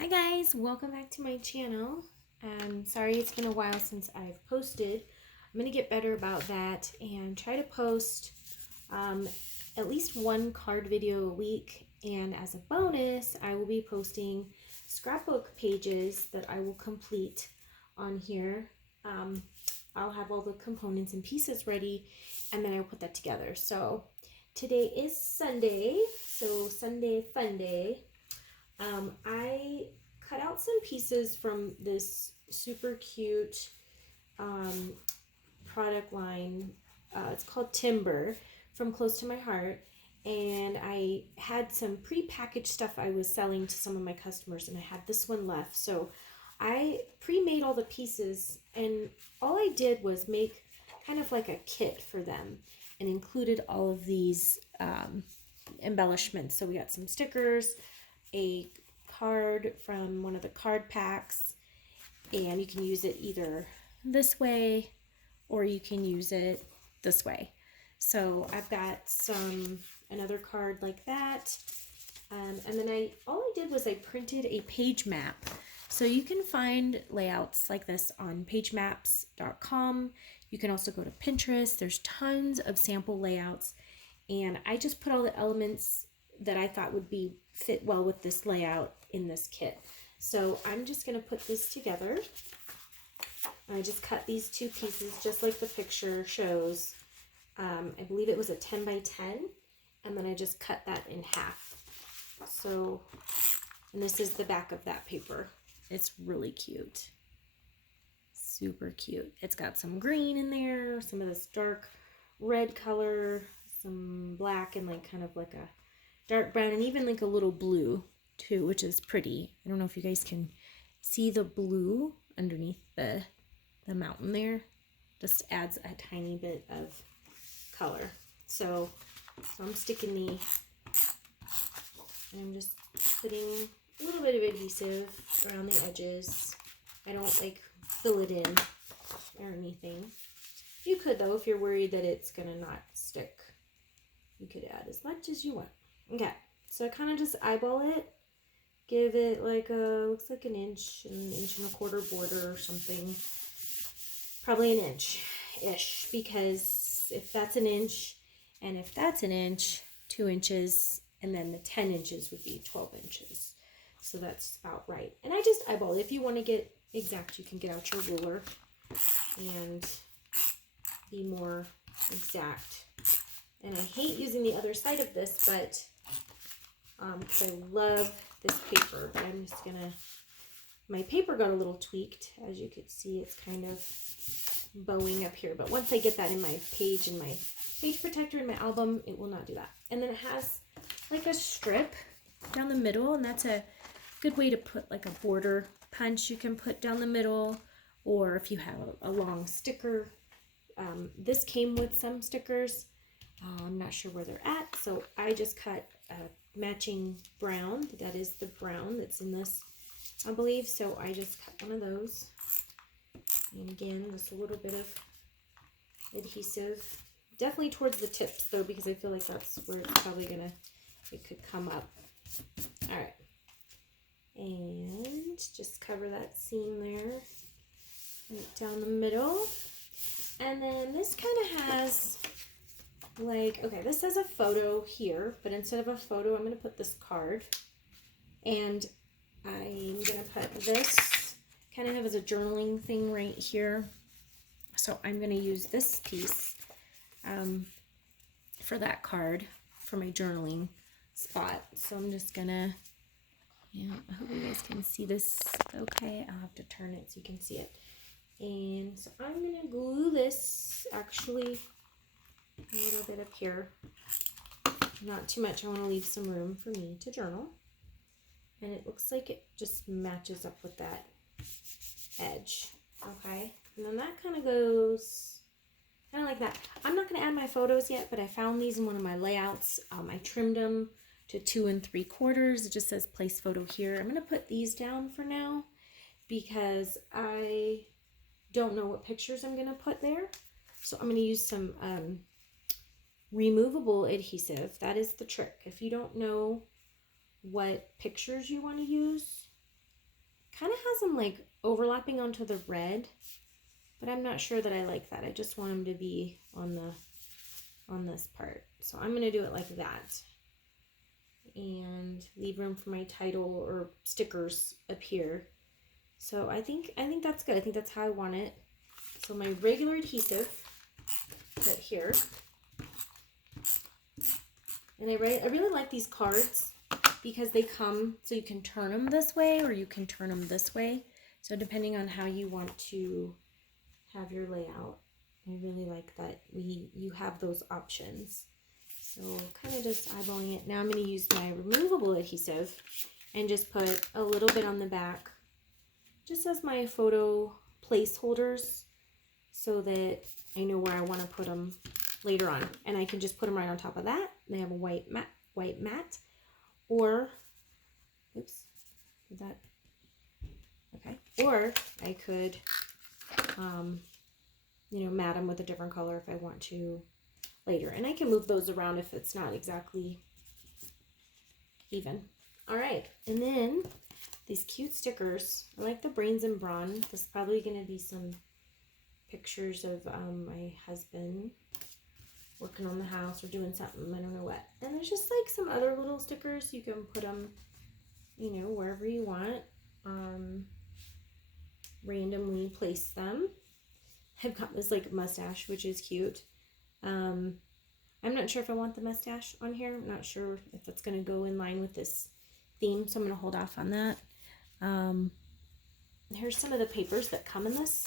Hi guys, welcome back to my channel. Sorry it's been a while since I've posted. I'm going to get better about that and try to post at least one card video a week. And as a bonus, I will be posting scrapbook pages that I will complete on here. I'll have all the components and pieces ready and then I'll put that together. So today is Sunday, so Sunday Fun Day. I cut out some pieces from this super cute product line. It's called Timber from Close to My Heart. And I had some pre-packaged stuff I was selling to some of my customers, and I had this one left. So I pre-made all the pieces, and all I did was make kind of like a kit for them and included all of these embellishments. So we got some stickers, a card from one of the card packs, and you can use it either this way or you can use it this way. So I've got another card like that, and then all I did was I printed a page map. So you can find layouts like this on pagemaps.com. You can also go to Pinterest. There's tons of sample layouts, and I just put all the elements that I thought would fit well with this layout in this kit. So I'm just going to put this together. I just cut these two pieces just like the picture shows. I believe it was a 10 by 10, and then I just cut that in half. So, and this is the back of that paper. It's really cute. Super cute. It's got some green in there, some of this dark red color, some black, and like kind of like a dark brown, and even like a little blue too, which is pretty. I don't know if you guys can see the blue underneath the mountain there. Just adds a tiny bit of color. So I'm sticking I'm just putting a little bit of adhesive around the edges. I don't like fill it in or anything. You could though, if you're worried that it's gonna not stick. You could add as much as you want. Okay, so I kind of just eyeball it, give it like looks like an inch and a quarter border or something. Probably an inch-ish, because if that's an inch, and if that's an inch, 2 inches, and then the 10 inches would be 12 inches. So that's about right. And I just eyeball it. If you want to get exact, you can get out your ruler and be more exact. And I hate using the other side of this, but because I love this paper, but I'm just gonna, my paper got a little tweaked. As you could see, it's kind of bowing up here. But once I get that in my page and my page protector in my album, it will not do that. And then it has like a strip down the middle, and that's a good way to put like a border punch you can put down the middle, or if you have a long sticker. This came with some stickers. I'm not sure where they're at, so I just cut a matching brown. That is the brown that's in this, I believe. So I just cut one of those. And again, just a little bit of adhesive. Definitely towards the tips though, because I feel like that's where it's probably it could come up. Alright. And just cover that seam there. Right down the middle. And then this kind of has like, okay, this has a photo here, but instead of a photo, I'm going to put this card. And I'm going to put this kind of have as a journaling thing right here. So I'm going to use this piece for that card for my journaling spot. So I'm just going to, I hope you guys can see this okay. I'll have to turn it so you can see it. And so I'm going to glue this actually a little bit up here. Not too much. I want to leave some room for me to journal. And it looks like it just matches up with that edge. Okay. And then that kind of goes kind of like that. I'm not going to add my photos yet, but I found these in one of my layouts. I trimmed them to 2 3/4. It just says place photo here. I'm going to put these down for now because I don't know what pictures I'm going to put there. So I'm going to use some removable adhesive. That is the trick. If you don't know what pictures you want to use, kind of has them like overlapping onto the red, but I'm not sure that I like that. I just want them to be on this part. So I'm going to do it like that and leave room for my title or stickers up here. So I think that's good. I think that's how I want it. So my regular adhesive, put here. And I really like these cards because they come so you can turn them this way or you can turn them this way. So depending on how you want to have your layout, I really like that you have those options. So kind of just eyeballing it. Now I'm going to use my removable adhesive and just put a little bit on the back just as my photo placeholders so that I know where I want to put them later on. And I can just put them right on top of that. They have a white mat. Or, oops, is that, okay. Or I could, you know, mat them with a different color if I want to later. And I can move those around if it's not exactly even. All right, and then these cute stickers. I like the brains and brawn. This is probably going to be some pictures of my husband working on the house or doing something, I don't know what. And there's just like some other little stickers. You can put them, you know, wherever you want. Randomly place them. I've got this like mustache, which is cute. I'm not sure if I want the mustache on here. I'm not sure if that's going to go in line with this theme, so I'm going to hold off on that. Here's some of the papers that come in this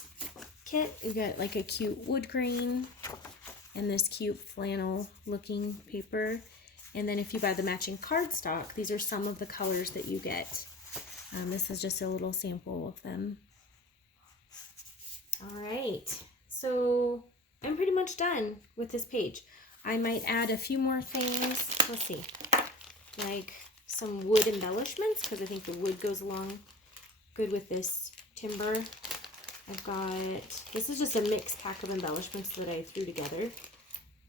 kit. You got like a cute wood grain and this cute flannel looking paper. And then if you buy the matching cardstock, these are some of the colors that you get. This is just a little sample of them. All right, so I'm pretty much done with this page. I might add a few more things. Let's see, like some wood embellishments, because I think the wood goes along good with this timber. I've got, this is just a mixed pack of embellishments that I threw together,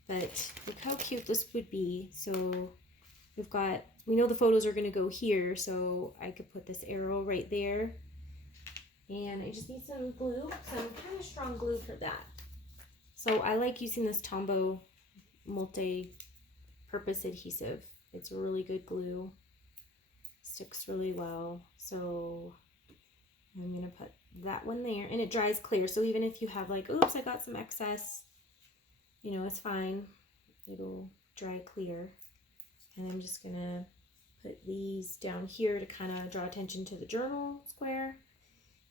but look how cute this would be. So we've got, we know the photos are going to go here, so I could put this arrow right there. And I just need some glue, some kind of strong glue for that. So I like using this Tombow multi-purpose adhesive. It's a really good glue, sticks really well. So I'm going to put that one there, and it dries clear. So even if you have like, oops, I got some excess, you know, it's fine. It'll dry clear. And I'm just going to put these down here to kind of draw attention to the journal square,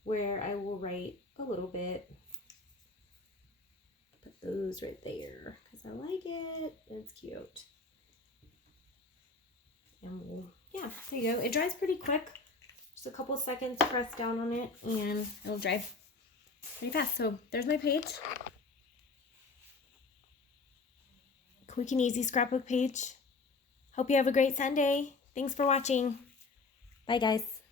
where I will write a little bit. Put those right there because I like it. It's cute. And we'll, yeah, there you go. It dries pretty quick. Just a couple seconds, press down on it, and it'll dry pretty fast. So there's my page. Quick and easy scrapbook page. Hope you have a great Sunday. Thanks for watching. Bye, guys.